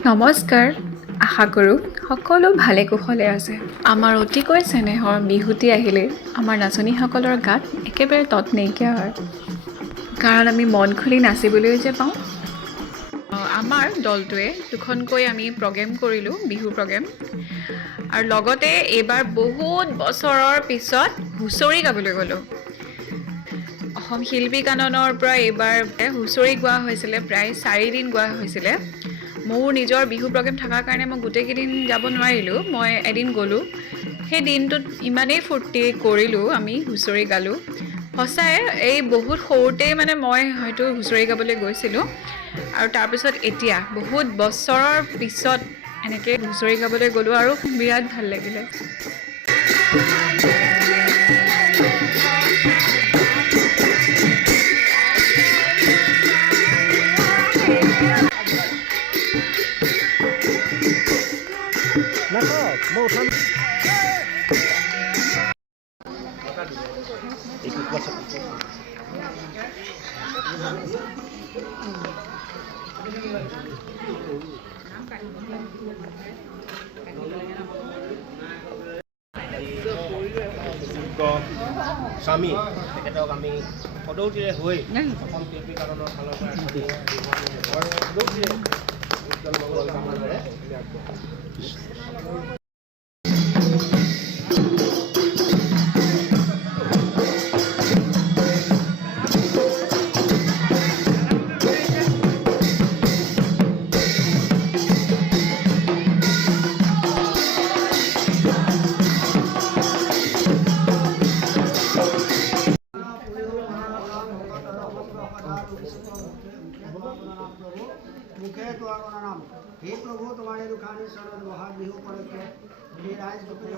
নমস্কাৰ, আশা কৰোঁ সকলো ভালে কুশলে আছে। আমাৰ অতিকৈ চেনেহৰ বিহুটি আহিলে আমাৰ নাচনীসকলৰ গাত একেবাৰে তত নাইকিয়া হয়। কাৰণ আমি মন খুলি নাচিবলৈ যে পাওঁ। আমাৰ দলটোৱে দুখনকৈ আমি প্ৰগ্ৰেম কৰিলোঁ, বিহু প্ৰগ্ৰেম। আৰু লগতে এইবাৰ বহুত বছৰৰ পিছত হুঁচৰি গাবলৈ গ'লোঁ। অসম শিল্পী কাননৰ পৰা এইবাৰ হুঁচৰি গোৱা হৈছিলে, প্ৰায় 4 দিন গোৱা হৈছিলে। মোৰ নিজৰ বিহু প্ৰগ্ৰেম থকাৰ কাৰণে মই গোটেইকেইদিন যাব নোৱাৰিলোঁ, মই এদিন গ'লোঁ। সেই দিনটোত ইমানেই ফূৰ্তি কৰিলোঁ, আমি হুঁচৰি গালোঁ। সঁচাই এই বহুত সৰুতেই মানে মই হয়তো হুঁচৰি গাবলৈ গৈছিলোঁ। আৰু তাৰপিছত এতিয়া বহুত বছৰৰ পিছত এনেকৈ হুঁচৰি গাবলৈ গ'লোঁ আৰু বিৰাট ভাল লাগিলে। স্বামী তেখেতক আমি সদৌতিৰে হৈ অসম শিল্পী কাননৰ ফালৰ পৰা সদৌতিৰে উজ্জ্বল মংগল কামনাৰে মুখে তোৱাৰ নাম হে প্ৰভু তোমাৰ এই দুখানি চৰত বহাগ বিহু উপলক্ষে এই ৰাইজ গোটেই